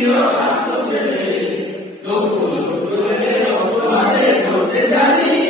Dio Santo Serei, dopo sopra le nostre materno della vita.